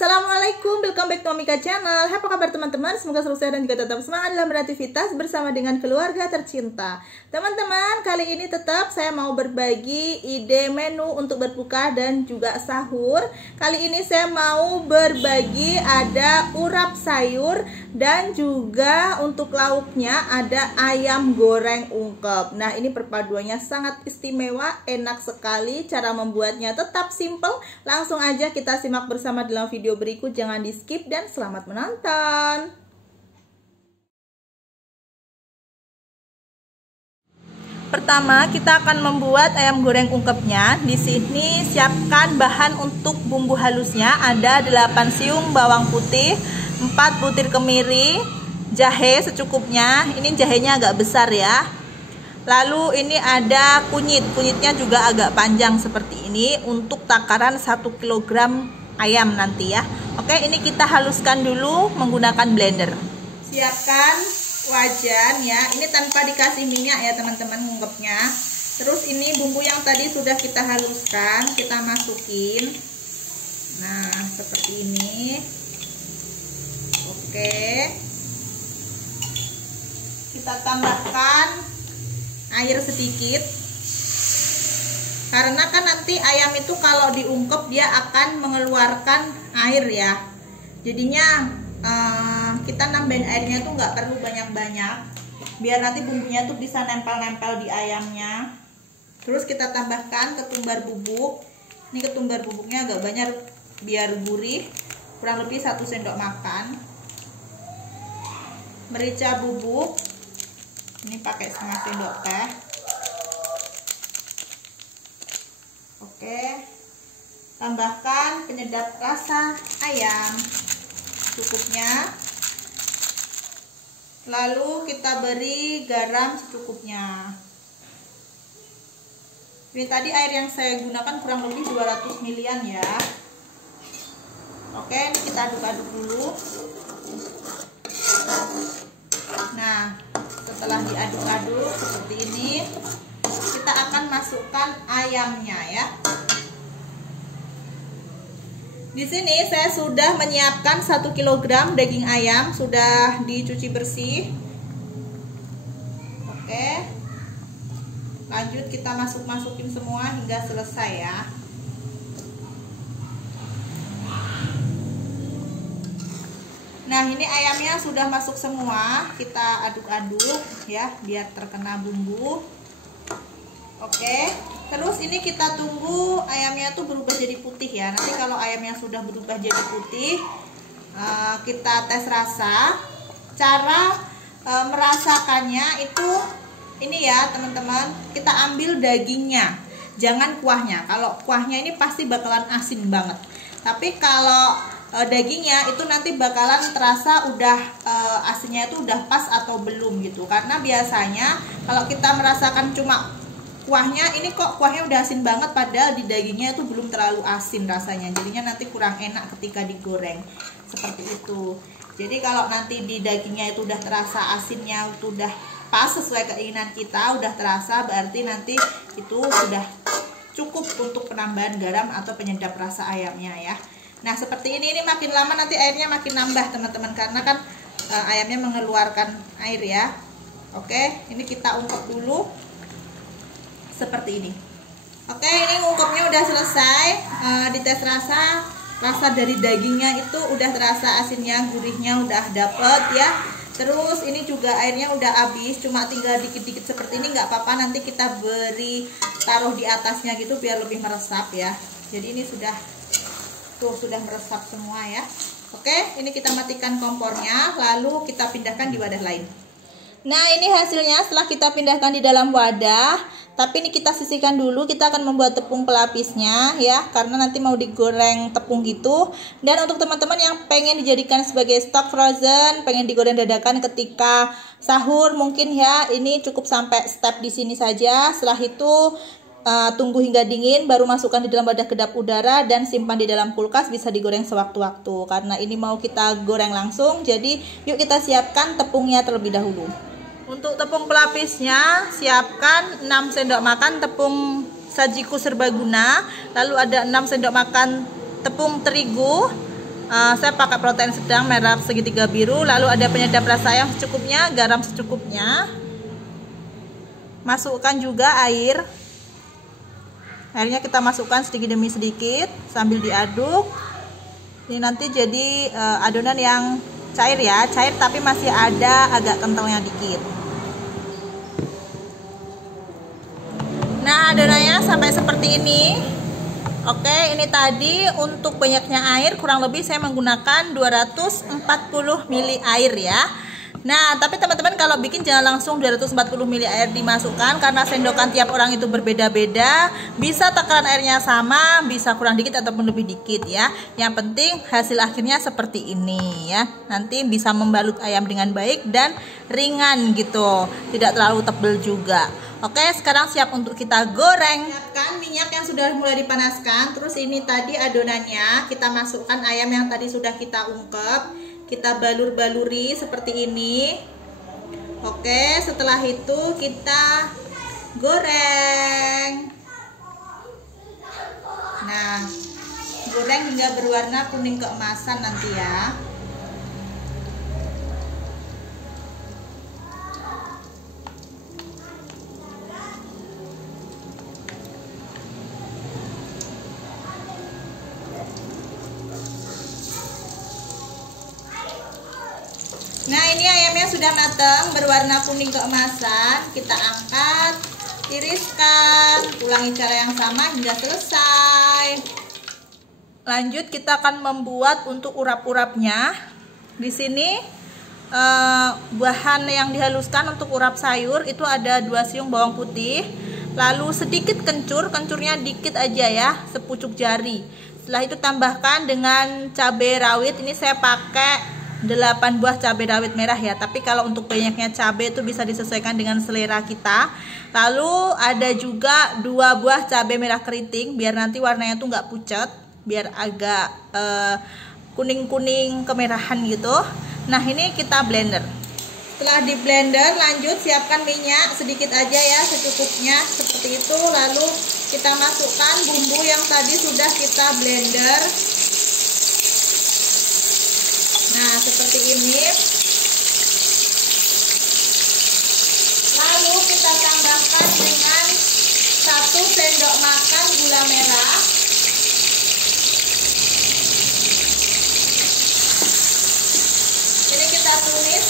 Assalamualaikum, welcome back to Mika Channel. Apa kabar teman-teman? Semoga selalu sehat dan juga tetap semangat dalam beraktivitas bersama dengan keluarga tercinta. Teman-teman, kali ini tetap saya mau berbagi ide menu untuk berbuka dan juga sahur. Kali ini saya mau berbagi ada urap sayur dan juga untuk lauknya ada ayam goreng ungkep. Nah, ini perpaduannya sangat istimewa, enak sekali. Cara membuatnya tetap simple. Langsung aja kita simak bersama dalam video berikut, jangan di skip dan selamat menonton. Pertama, kita akan membuat ayam goreng ungkepnya. Di sini siapkan bahan untuk bumbu halusnya, ada 8 siung bawang putih, 4 butir kemiri, jahe secukupnya. Ini jahenya agak besar ya. Lalu ini ada kunyitnya juga agak panjang seperti ini untuk takaran 1 kg ayam nanti ya. Oke, ini kita haluskan dulu menggunakan blender. Siapkan wajan ya, ini tanpa dikasih minyak ya teman-teman ungkepnya. Terus ini bumbu yang tadi sudah kita haluskan, kita masukin. Nah, seperti ini. Oke, kita tambahkan air sedikit. Karena kan nanti ayam itu kalau diungkep dia akan mengeluarkan air ya. Jadinya kita nambahin airnya tuh nggak perlu banyak-banyak, biar nanti bumbunya tuh bisa nempel-nempel di ayamnya. Terus kita tambahkan ketumbar bubuk. Ini ketumbar bubuknya agak banyak biar gurih, kurang lebih 1 sendok makan. Merica bubuk, ini pakai 1/2 sendok teh. Oke, tambahkan penyedap rasa ayam cukupnya. Lalu kita beri garam secukupnya. Ini tadi air yang saya gunakan kurang lebih 200 ml ya. Oke, ini kita aduk-aduk dulu. Nah, setelah diaduk-aduk seperti ini, kita akan masukkan ayamnya ya. Di sini saya sudah menyiapkan 1 kg daging ayam, sudah dicuci bersih. Oke, lanjut kita masukin semua hingga selesai ya. Nah, ini ayamnya sudah masuk semua, kita aduk-aduk ya biar terkena bumbu. Oke, terus ini kita tunggu ayamnya tuh berubah jadi putih ya. Nanti kalau ayamnya sudah berubah jadi putih, kita tes rasa. Cara merasakannya itu ini ya teman-teman, kita ambil dagingnya, jangan kuahnya. Kalau kuahnya ini pasti bakalan asin banget. Tapi kalau dagingnya itu nanti bakalan terasa udah asinnya itu udah pas atau belum gitu. Karena biasanya kalau kita merasakan cuma kuahnya, ini kok kuahnya udah asin banget, padahal di dagingnya itu belum terlalu asin rasanya, jadinya nanti kurang enak ketika digoreng seperti itu. Jadi kalau nanti di dagingnya itu udah terasa asinnya, itu udah pas sesuai keinginan kita, udah terasa, berarti nanti itu sudah cukup untuk penambahan garam atau penyedap rasa ayamnya ya. Nah, seperti ini makin lama nanti airnya makin nambah teman-teman, karena kan ayamnya mengeluarkan air ya. Oke, ini kita ungkep dulu seperti ini. Oke, ini ungkepnya udah selesai. Dites rasa dari dagingnya itu udah terasa asinnya, gurihnya udah dapet ya. Terus ini juga airnya udah habis, cuma tinggal dikit-dikit seperti ini, nggak apa-apa, nanti kita beri taruh di atasnya gitu biar lebih meresap ya. Jadi ini sudah meresap semua ya. Oke, ini kita matikan kompornya, lalu kita pindahkan di wadah lain. Nah, ini hasilnya setelah kita pindahkan di dalam wadah. Tapi ini kita sisihkan dulu, kita akan membuat tepung pelapisnya ya, karena nanti mau digoreng tepung gitu. Dan untuk teman-teman yang pengen dijadikan sebagai stok frozen, pengen digoreng dadakan ketika sahur mungkin ya, ini cukup sampai step di sini saja. Setelah itu tunggu hingga dingin, baru masukkan di dalam wadah kedap udara dan simpan di dalam kulkas, bisa digoreng sewaktu-waktu. Karena ini mau kita goreng langsung, jadi yuk kita siapkan tepungnya terlebih dahulu. Untuk tepung pelapisnya, siapkan 6 sendok makan tepung sajiku serbaguna, lalu ada 6 sendok makan tepung terigu, Saya pakai protein sedang, merah segitiga biru. Lalu ada penyedap rasa ayam secukupnya, garam secukupnya. Masukkan juga air. Airnya kita masukkan sedikit demi sedikit sambil diaduk. Ini nanti jadi adonan yang cair ya, cair tapi masih ada agak kentalnya dikit. Nah, adonannya sampai seperti ini. Oke, ini tadi untuk banyaknya air kurang lebih saya menggunakan 240 ml air ya. Nah, tapi teman-teman kalau bikin jangan langsung 240 ml air dimasukkan karena sendokan tiap orang itu berbeda-beda. Bisa takaran airnya sama, bisa kurang dikit ataupun lebih dikit ya. Yang penting hasil akhirnya seperti ini ya. Nanti bisa membalut ayam dengan baik dan ringan gitu. Tidak terlalu tebal juga. Oke, sekarang siap untuk kita goreng. Siapkan minyak yang sudah mulai dipanaskan. Terus ini tadi adonannya kita masukkan ayam yang tadi sudah kita ungkep. Kita balur-baluri seperti ini. Oke, setelah itu kita goreng. Nah, goreng hingga berwarna kuning keemasan nanti ya. Nah, ini ayamnya sudah matang, berwarna kuning keemasan. Kita angkat, tiriskan, ulangi cara yang sama hingga selesai. Lanjut kita akan membuat untuk urap-urapnya. Di sini bahan yang dihaluskan untuk urap sayur itu ada 2 siung bawang putih, lalu sedikit kencur, kencurnya dikit aja ya, sepucuk jari. Setelah itu tambahkan dengan cabai rawit. Ini saya pakai 8 buah cabai rawit merah ya, tapi kalau untuk banyaknya cabai itu bisa disesuaikan dengan selera kita. Lalu ada juga 2 buah cabai merah keriting biar nanti warnanya tuh nggak pucat, biar agak kuning-kuning kemerahan gitu. Nah, ini kita blender. Setelah di blender, lanjut siapkan minyak sedikit aja ya, secukupnya seperti itu. Lalu kita masukkan bumbu yang tadi sudah kita blender. Nah, seperti ini. Lalu kita tambahkan dengan 1 sendok makan gula merah. Ini kita tumis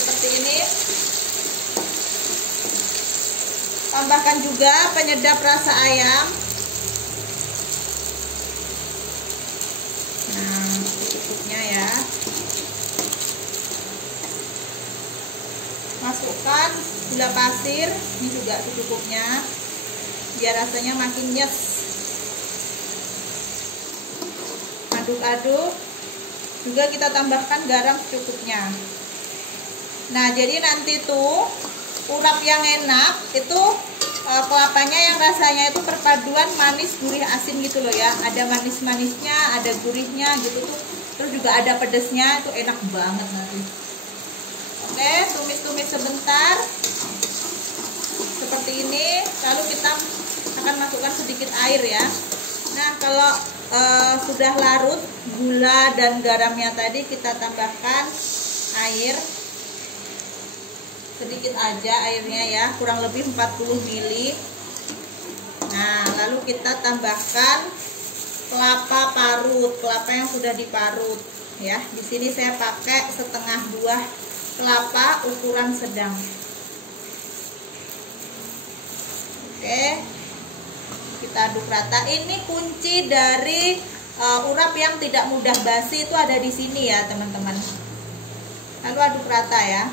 seperti ini. Tambahkan juga penyedap rasa ayam. Ya, masukkan gula pasir, ini juga secukupnya biar rasanya makin nyes. Aduk-aduk, juga kita tambahkan garam secukupnya. Nah, jadi nanti tuh urap yang enak itu kelapanya yang rasanya itu perpaduan manis gurih asin gitu loh ya. Ada manis-manisnya, ada gurihnya gitu tuh. Terus juga ada pedesnya, itu enak banget nanti. Oke, tumis-tumis sebentar seperti ini. Lalu kita akan masukkan sedikit air ya. Nah, kalau sudah larut gula dan garamnya tadi, kita tambahkan air sedikit aja airnya ya, kurang lebih 40 ml. Nah, lalu kita tambahkan kelapa parut, kelapa yang sudah diparut ya. Di sini saya pakai setengah buah kelapa ukuran sedang. Oke, kita aduk rata. Ini kunci dari urap yang tidak mudah basi itu ada di sini ya teman-teman. Lalu aduk rata ya.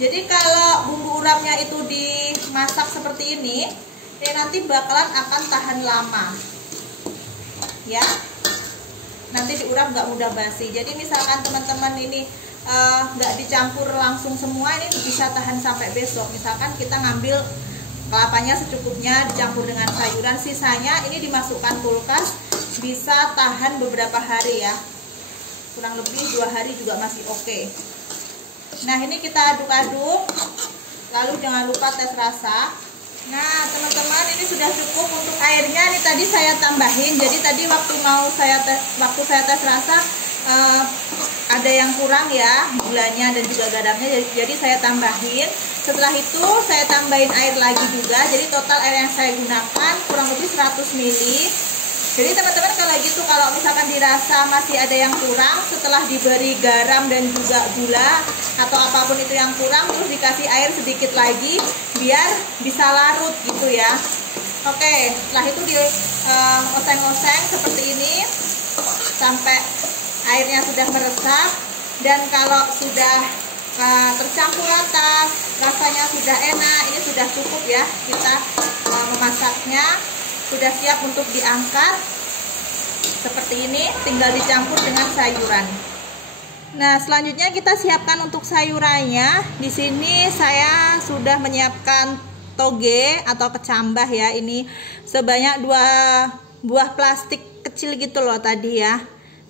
Jadi kalau bumbu urapnya itu dimasak seperti ini nanti bakalan akan tahan lama ya, nanti diurap nggak mudah basi. Jadi misalkan teman-teman ini nggak dicampur langsung semua, ini bisa tahan sampai besok. Misalkan kita ngambil kelapanya secukupnya dicampur dengan sayuran, sisanya ini dimasukkan kulkas, bisa tahan beberapa hari ya, kurang lebih 2 hari juga masih oke. Nah, ini kita aduk-aduk, lalu jangan lupa tes rasa. Nah teman-teman, ini sudah cukup untuk airnya. Ini tadi saya tambahin, jadi tadi waktu saya tes rasa ada yang kurang ya, gulanya dan juga garamnya, jadi saya tambahin. Setelah itu saya tambahin air lagi juga, jadi total air yang saya gunakan kurang lebih 100 ml. Jadi teman-teman kalau gitu, kalau misalkan dirasa masih ada yang kurang setelah diberi garam dan juga gula atau apapun itu yang kurang, terus dikasih air sedikit lagi biar bisa larut gitu ya. Oke, setelah itu di oseng-oseng seperti ini sampai airnya sudah meresap, dan kalau sudah tercampur rata, rasanya sudah enak, ini sudah cukup ya, kita memasaknya sudah siap untuk diangkat. Seperti ini, tinggal dicampur dengan sayuran. Nah selanjutnya kita siapkan untuk sayurannya. Di sini saya sudah menyiapkan toge atau kecambah ya, ini sebanyak 2 buah plastik kecil gitu loh tadi ya.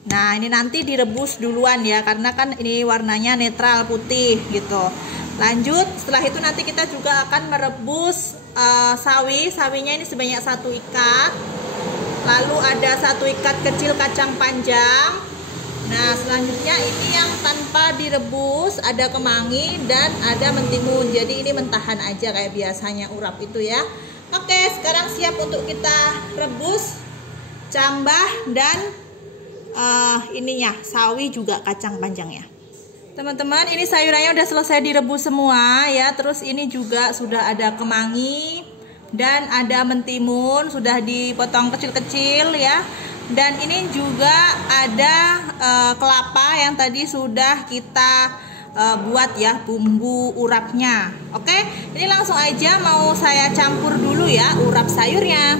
Nah ini nanti direbus duluan ya, karena kan ini warnanya netral putih gitu. Lanjut, setelah itu nanti kita juga akan merebus sawinya ini sebanyak 1 ikat. Lalu ada 1 ikat kecil kacang panjang. Nah selanjutnya ini yang tanpa direbus, ada kemangi dan ada mentimun. Jadi ini mentahan aja kayak biasanya urap itu ya. Oke, sekarang siap untuk kita rebus cambah dan ininya sawi juga kacang panjangnya. Teman-teman, ini sayurannya udah selesai direbus semua ya. Terus ini juga sudah ada kemangi dan ada mentimun, sudah dipotong kecil-kecil ya. Dan ini juga ada kelapa yang tadi sudah kita buat ya bumbu urapnya. Oke, ini langsung aja mau saya campur dulu ya urap sayurnya.